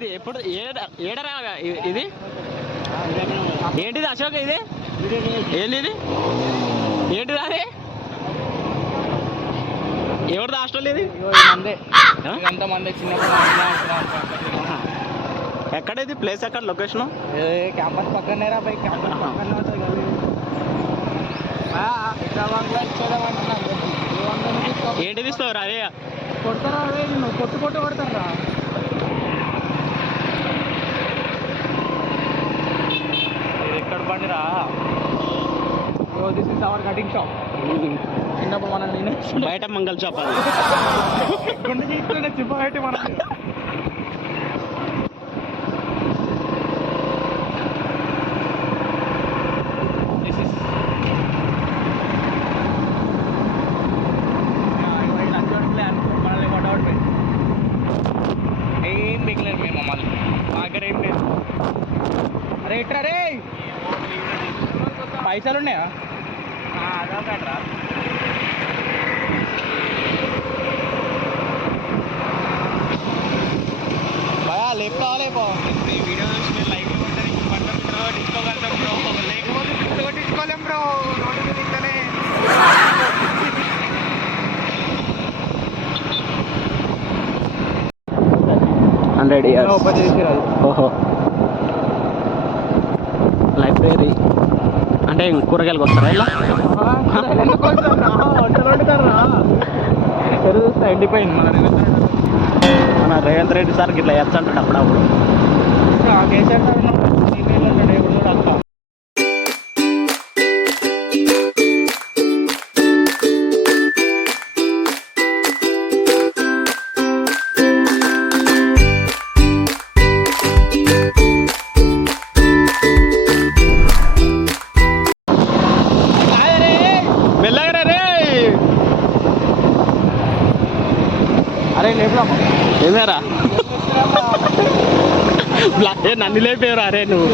ఇది ఎప్పుడు ఏడరా ఇది ఏంటిది అశోక్ ఇది ఏంటి ఇది ఏంటిది అది ఎవరిది హాస్టల్ ఇది ఎక్కడ ఇది ప్లేస్ ఎక్కడ లొకేషన్ క్యాంపస్ పక్కనే రా బై క్యాంపస్ పక్కనే ఉంటుంది ఏంటిది ఇస్తావు రా అదే కొడతారా అదే నేను కొట్టు కొడతారా ఎక్కడ బండిరా this is our cutting shop చిన్నప్పుడు మనం బయట మంగళ షాప్ గుండె తీసుకునే చిప్పబెట్టి మనం ఏం మిగిలేదు మేము మమ్మల్ని మా దగ్గర ఏం లేదు అరే ఎట్రా రే పైసలు ఉన్నాయా ఆధార్ కార్డ్ రా భయా లేపుతా లేపో ఈ వీడియో చూసి మీరు లైక్ కొట్టండి తీసుకోగలుగుతాం బ్రో లేకపోతే తీసుకోలేం బ్రో నోటి తింటేనే 100 years. ఓహో లైబ్రరీ అంటే కూరగాయలకు వస్తారా ఇలా ఎండిపోయింది మన రేవంత్ రెడ్డి సార్కి ఇట్లా ఎచ్చ అంటాడు అప్పుడప్పుడు అరే లేపురా ఏమేరా నన్ను లేపేవరా అరే నువ్వు